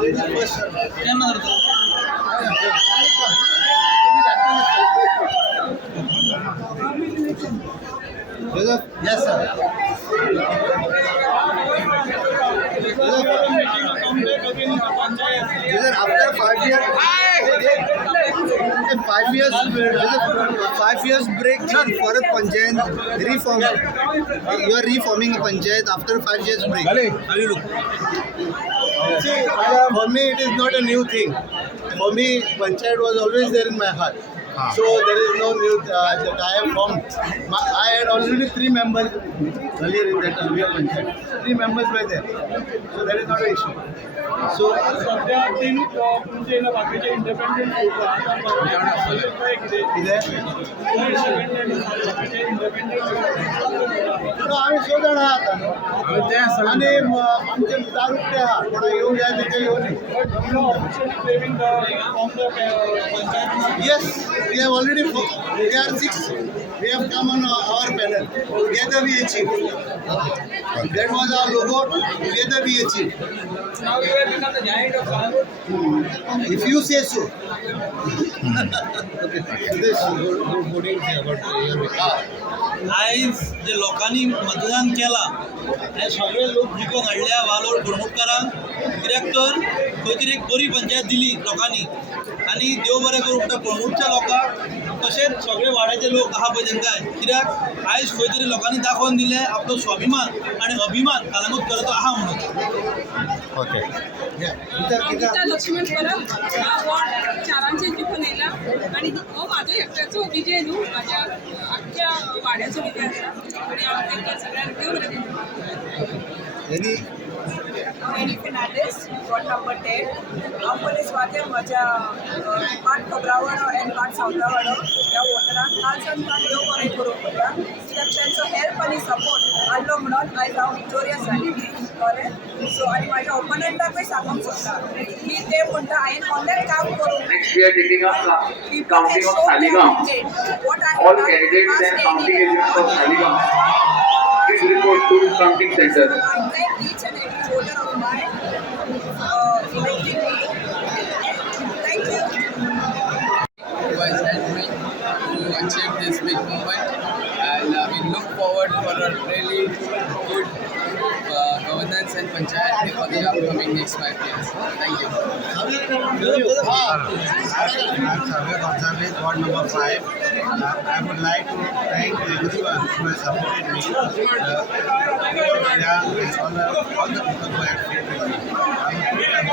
Yes, sir. After 5 years, 5 years break for a panchayat reform. You are reforming a panchayat after 5 years break. How you look? See, for me it is not a new thing. For me, panchayat was always there in my heart. So there is no new that I have formed. I had already 3 members earlier in that earlier panchayat. 3 members were there. So that is not an issue. So सध्या तीन म्हणजे बाकीचे independent आम्ही शोधण आहात आणि आमचे दारुटे आहात कोणा येऊ द्या तिथे येऊ नये. Yes, we have already. We are 6. We have come on our panel. Together we achieved. That was our logo. Together we achieved. Now you have become the giant of Kanpur. If you say so. आयज जे लोकांनी मतदान केला हे सगळे लोक जिखून हाडल्या वालोर घडणूककारांक कित्याक तर खंय तरी एक बरी पंचायत दिली लोकांनी आनी देव बरें करूं म्हणटा घडणूकच्या लोकांक तशेंच सगळे वाड्याचे लोक आहा पळय तेंकाय कित्याक आयज खंय तरी लोकांनी दाखोवन दिलें आपलो स्वाभिमान आनी अभिमान कालांगूट करतो आहा म्हणून. ओके. गीता लक्ष्मण परब हा वॉर्ड चारांचे जिखून येयला आनी हो म्हाजो एकट्याचो विजय न्हू म्हाज्या आख्ख्या वाड्याचो विजय आसा आनी हांव तेंकां सगळ्यांक देव बरें दिवं. Lady Fernandez, ward number 10. Ambole Swatya माझ्या पाठ खबरावळो आणि पाठ सावतावळो ह्या वॉटरान कालच्यान काल देव बरें करूं पडटा कित्याक तेंचो हेल्प आनी सपोर्ट आसलो म्हणून आयज हांव विक्टोरियस जाली कळ्ळें. सो आनी म्हाज्या ओपोनंटाकूय सांगूंक सोदता की ते म्हणटा हांवें कसलेंच काम करूंक Next we are taking up counting of Saligam. All candidates and counting agents of Saligam. Please report to counting center. I thank each and every voter of mine electing me. Thank you. Who has helped me to achieve this big moment, and we look forward for a really good governance and panchayat for the upcoming next 5 years. Thank you. I'm Xavier Gonzalez, ward number 5. I would like to thank everyone who has supported me. All the people who have helped me.